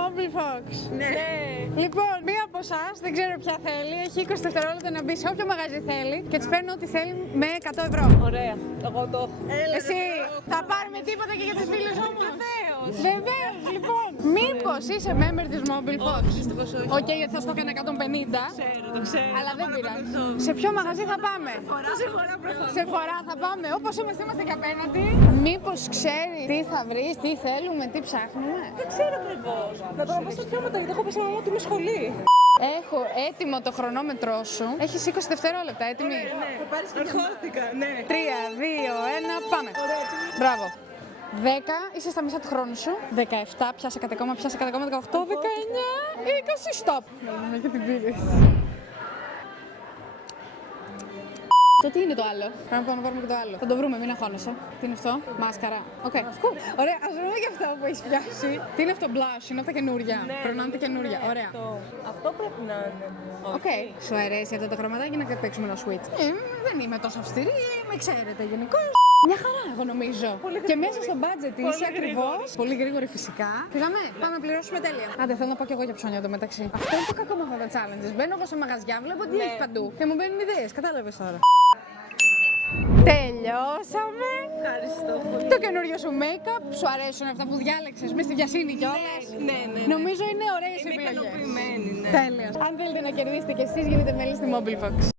Mobile Fox. Ναι. Λοιπόν, μία από εσάς, δεν ξέρω ποια θέλει, έχει 20 δευτερόλεπτα να μπει σε όποιο μαγαζί θέλει και της παίρνει ό,τι θέλει με 100 ευρώ. Ωραία. Εγώ το έχω. Εσύ θα πάρουμε τίποτα και για τους φίλους όμως. Βεβαίως, λοιπόν. Μήπως είσαι member της Mobile Fox? Δυστυχώς όχι. Οκ, γιατί θα στο έκανα 150. Το ξέρω. Αλλά δεν πειράζει. Σε ποιο μαγαζί θα πάμε? Σε φορά προφανώς. Σε φορά θα πάμε, όπως είμαστε και απέναντι. Μήπως ξέρει τι θα βρεις, τι θέλουμε, τι ψάχνουμε? Δεν ξέρω ακριβώς. Να το πω στα πιώματα γιατί έχω πει στη μαμά ότι είμαι σχολή. Έχω έτοιμο το χρονόμετρό σου. Έχεις 20 δευτερόλεπτα, έτοιμη? Ναι, θα πάρεις και αρχώθηκα, ναι. 3, 2, 1, πάμε. Μπράβο. 10, είσαι στα μισά του χρόνου σου. 17, πιάσε κάτι ακόμα, 18, 19, 20, stop. Και την πήρες. Το τι είναι το άλλο? Πρέπει να πάμε να πάρουμε και το άλλο. Θα το βρούμε, μην αγχώνεσαι. Τι είναι αυτό? Μάσκαρα. Οκ. Ωραία, ας βρούμε και αυτά που έχεις πιάσει. Τι είναι αυτό? Blush, είναι από τα καινούρια. Πρέπει να είναι τα καινούρια. Ωραία. Αυτό πρέπει να είναι. Οκ. Σου αρέσει αυτό το χρωματάκι να παίξουμε ένα switch? Δεν είμαι τόσο αυστηρή, με ξέρετε γενικώς. Μια χαρά, εγώ νομίζω. Και μέσα στο budget είσαι ακριβώς. Πολύ γρήγορη φυσικά. Πήγαμε, πάμε να πληρώσουμε τέλεια. Άντε, θέλω να πάω κι εγώ για ψώνια εδώ μεταξύ. Αυτό είναι το κακό με αυτά τα challenges. Μπαίνω εγώ σε μαγαζιά, βλέπω ότι έχει παντού. Και μου μπαίνουν ιδέες, κατάλαβες τώρα. Τελειώσαμε. Ευχαριστώ πολύ. Το καινούριο σου make-up, σου αρέσουν αυτά που διάλεξες με στη βιασύνη κιόλας? Ναι. Νομίζω είναι ωραίες Είμαι επιλογές. ικανοποιημένη, ναι. Τέλεια. Αν θέλετε να κερδίσετε κι εσείς, γίνετε μέλη στη Mobile Fox.